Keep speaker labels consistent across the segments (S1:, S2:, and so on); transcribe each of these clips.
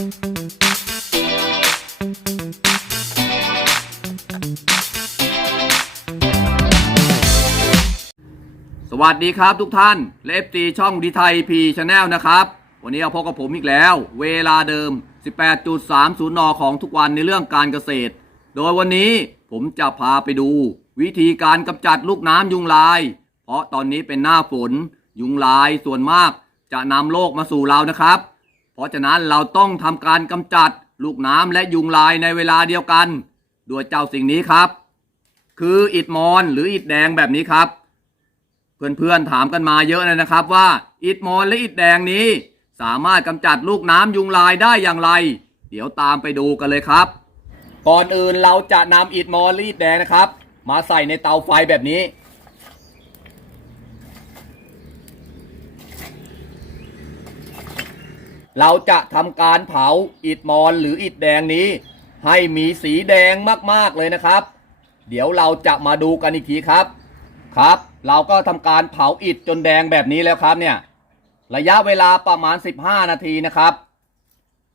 S1: สวัสดีครับทุกท่านเลฟตีช่องดีไทยพีชาแนลนะครับ วันนี้เอาพบกับผมอีกแล้ว เวลาเดิม 18.30 น ของทุกวันในเรื่องการเกษตร โดยวันนี้ผมจะพาไปดู วิธีการกำจัดลูกน้ำยุงลาย เพราะตอนนี้เป็นหน้าฝนยุงลายส่วนมากจะนำโรคมาสู่เรานะครับ ราะฉะนั้นเราต้องทำการกำจัดลูกน้ำและยุงลายในเวลาเดียวกัน ด้วยเจ้าสิ่งนี้ครับ คืออิฐมอนหรืออิฐแดงแบบนี้ครับ เพื่อนๆถามกันมาเยอะเลยนะครับว่าอิฐมอนและอิฐแดงนี้ สามารถกำจัดลูกน้ำยุงลายได้อย่างไร เดี๋ยวตามไปดูกันเลยครับ ก่อนอื่นเราจะนำอิฐมอนและอิฐแดงนะครับ มาใส่ในเตาไฟแบบนี้ เราจะทำการเผาอิฐมอนหรืออิฐแดงนี้ ให้มีสีแดงมากๆเลยนะครับ เดี๋ยวเราจะมาดูกันอีกทีครับ ครับ เราก็ทำการเผาอิฐจนแดงแบบนี้แล้วครับเนี่ย ระยะเวลาประมาณ 15 นาทีนะครับ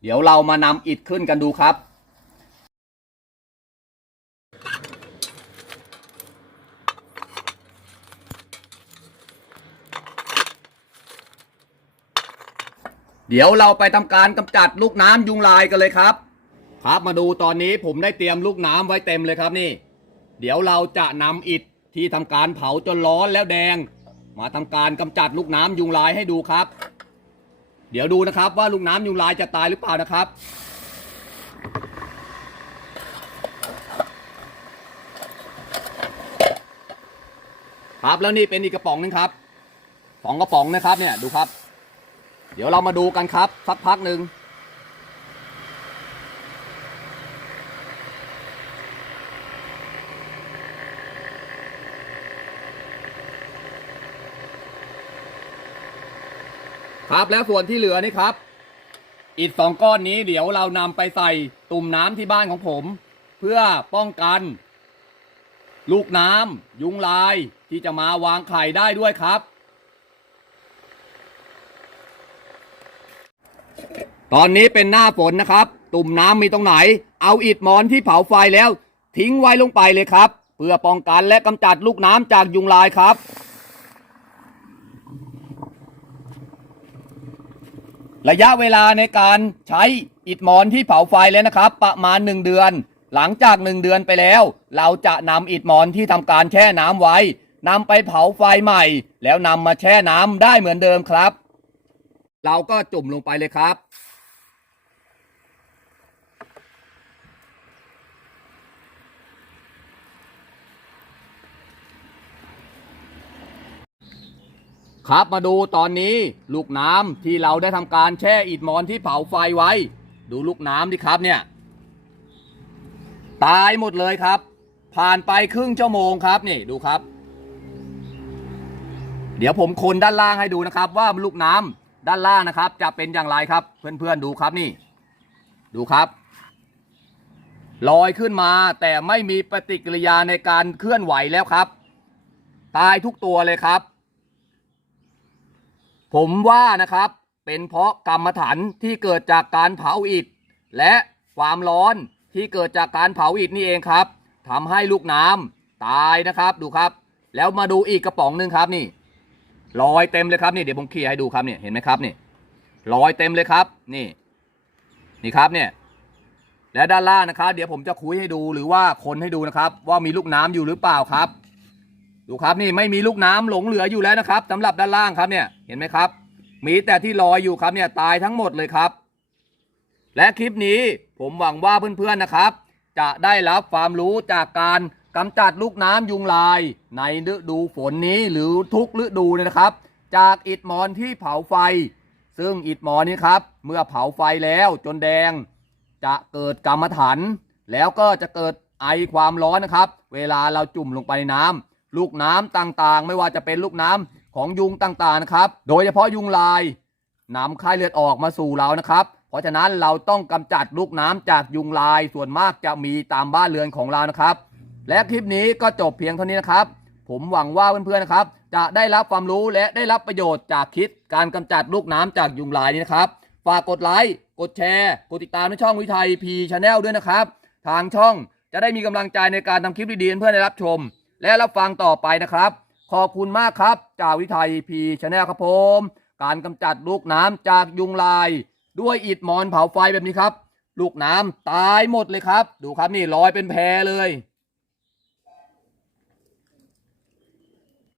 S1: เดี๋ยวเรามานำอิฐขึ้นกันดูครับ เดี๋ยวเราไปทำการกำจัดลูกน้ำยุงลายกันเลยครับ ครับมาดูตอนนี้ผมได้เตรียมลูกน้ำไว้เต็มเลยครับนี่ เดี๋ยวเราจะนำอิฐที่ทำการเผาจนร้อนแล้วแดง มาทำการกำจัดลูกน้ำยุงลายให้ดูครับ เดี๋ยวดูนะครับว่าลูกน้ำยุงลายจะตายหรือเปล่านะครับครับแล้วนี่เป็นอีกกระป๋องหนึงครับสองกระป๋องนะครับเนี่ยดูครับ เดี๋ยวเรามาดูกันครับ สักพักหนึ่งครับแล้วส่วนที่เหลือนี่ครับ อิฐสองก้อนนี้เดี๋ยวเรานำไปใส่ตุ่มน้ำที่บ้านของผม เพื่อป้องกัน ลูกน้ำยุงลายที่จะมาวางไข่ได้ด้วยครับ ตอนนี้เป็นหน้าฝนนะครับ ตุ่มน้ำมีตรงไหน เอาอิฐมอนที่เผาไฟแล้ว ทิ้งไว้ลงไปเลยครับ เพื่อป้องกันและกำจัดลูกน้ำจากยุงลายครับ ระยะเวลาในการใช้อิฐมอนที่เผาไฟแล้วนะครับ ประมาณ 1 เดือน หลังจาก 1 เดือนไปแล้ว เราจะนำอิฐมอนที่ทำการแช่น้ำไว้นำไปเผาไฟใหม่ แล้วนำมาแช่น้ำได้เหมือนเดิมครับ เราก็จุ่มลงไปเลยครับ ครับมาดูตอนนี้ลูกน้ำที่เราได้ทำการแช่อิฐมอนที่เผาไฟไว้ ดูลูกน้ำดิครับเนี่ย ตายหมดเลยครับ ผ่านไปครึ่งชั่วโมงครับนี่ดูครับ เดี๋ยวผมคนด้านล่างให้ดูนะครับ ว่าลูกน้ำด้านล่างนะครับ จะเป็นอย่างไรครับ เพื่อนๆดูครับนี่ ดูครับลอยขึ้นมาแต่ไม่มีปฏิกิริยาในการเคลื่อนไหวแล้วครับ ตายทุกตัวเลยครับ ผมว่านะครับ เป็นเพราะกรรมฐานที่เกิดจากการเผาอิฐ และความร้อนที่เกิดจากการเผาอิฐนี่เองครับทำให้ลูกน้ำตายนะครับดูครับ แล้วมาดูอีกกระป๋องหนึ่งครับนี่ลอยเต็มเลยครับนี่เดี๋ยวผมเคลียร์ให้ดูครับเนี่ยเห็นไหมครับนี่ลอยเต็มเลยครับนี่นี่ครับเนี่ยและด้านล่างนะครับ เดี๋ยวผมจะคุยให้ดูหรือว่าคนให้ดูนะครับ ว่ามีลูกน้ำอยู่หรือเปล่าครับ ดูครับนี่ไม่มีลูกน้ำหลงเหลืออยู่แล้วนะครับสำหรับด้านล่างครับเนี่ยเห็นไหมครับ มีแต่ที่ลอยอยู่ครับเนี่ยตายทั้งหมดเลยครับ และคลิปนี้ผมหวังว่าเพื่อนๆนะครับ จะได้รับความรู้จากการกำจัดลูกน้ำยุงลาย ในฤดูฝนนี้หรือทุกฤดูเลยนะครับ จากอิฐมอนที่เผาไฟ ซึ่งอิฐมอนนี้ครับ เมื่อเผาไฟแล้วจนแดง จะเกิดกรรมฐานแล้วก็จะเกิดไอความร้อนนะครับ เวลาเราจุ่มลงไปในน้ำ ลูกน้ำต่างๆ ไม่ว่าจะเป็นลูกน้ำของยุงต่างๆนะครับ โดยเฉพาะยุงลายนำไข้เลือดออกมาสู่เรานะครับ เพราะฉะนั้นเราต้องกำจัดลูกน้ำจากยุงลายส่วนมากจะมีตามบ้านเรือนของเรานะครับ และคลิปนี้ก็จบเพียงเท่านี้นะครับ ผมหวังว่าเพื่อนๆนะครับ จะได้รับความรู้และได้รับประโยชน์จากคลิปการกำจัดลูกน้ำจากยุงลายนี้นะครับฝากกดไลค์กดแชร์กดติดตามในช่องวิทัยพีชาแนลด้วยนะครับ ทางช่องจะได้มีกำลังใจในการทำคลิปดีๆเพื่อนได้รับชม และรับฟังต่อไปนะครับ ขอบคุณมากครับจากวิทยพีชแนลครับผม การกำจัดลูกน้ำจากยุงลาย ด้วยอิฐมอนเผาไฟแบบนี้ครับ ลูกน้ำตายหมดเลยครับ ดูครับนี่ลอยเป็นแพเลย